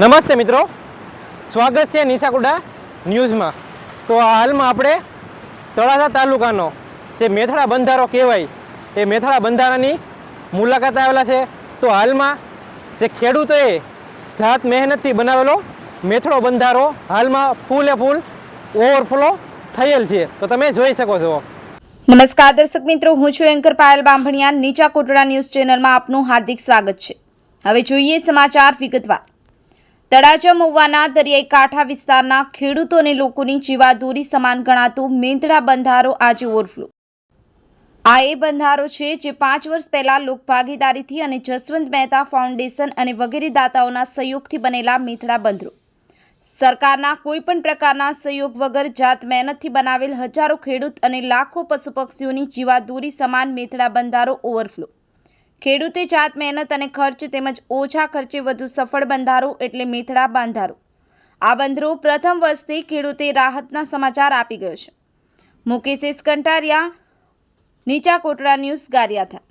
નમસ્તે મિત્રો, સ્વાગત છે નિશાકુડા ન્યૂઝમાં। તો હાલમાં આપણે તળાજા તાલુકાનો જે મેથડા બંધારો કહેવાય એ મેથડા બંધારાની મુલાકાત આવેલા છે। તો હાલમાં જે ખેડૂતોએ જાત મહેનતથી બનાવેલો મેથડો બંધારો હાલમાં ફૂલે ફૂલ ઓવરફ્લો થયેલ છે, તો તમે જોઈ શકો છો। નમસ્કાર દર્શક મિત્રો, હું છું એન્કર પાયલ બામભણિયા। નીચા કોટડા ન્યૂઝ ચેનલમાં આપનું હાર્દિક સ્વાગત છે। હવે જોઈએ સમાચાર વિગતવાર। તળાજા મહુવાના દરિયાઈ કાંઠા વિસ્તારના ખેડૂતો અને લોકોની જીવાદોરી સમાન ગણાતું મેથડા બંધારો આજે ઓવરફ્લો। આ એ બંધારો છે જે 5 વર્ષ પહેલા લોકભાગીદારીથી અને જસવંત મહેતા ફાઉન્ડેશન અને વગેરે દાતાઓના સહયોગથી બનેલા મેથડા બંધરો સરકારના કોઈપણ પ્રકારના સહયોગ વગર જાત મહેનતથી બનાવેલ હજારો ખેડૂત અને લાખો પશુ પક્ષીઓની જીવાદોરી સમાન મેથડા બંધારો ઓવરફ્લો। ખેડૂતે જાત મહેનત અને ખર્ચ તેમજ ઓછા ખર્ચે વધુ સફળ બંધારો એટલે મેથડા બંધારો। આ બંધરો પ્રથમ વર્ષથી ખેડૂતે રાહતના સમાચાર આપી ગયો છે। મુકેશ કંટારિયા, નીચા કોટડા ન્યૂઝ, ગારિયાધાર।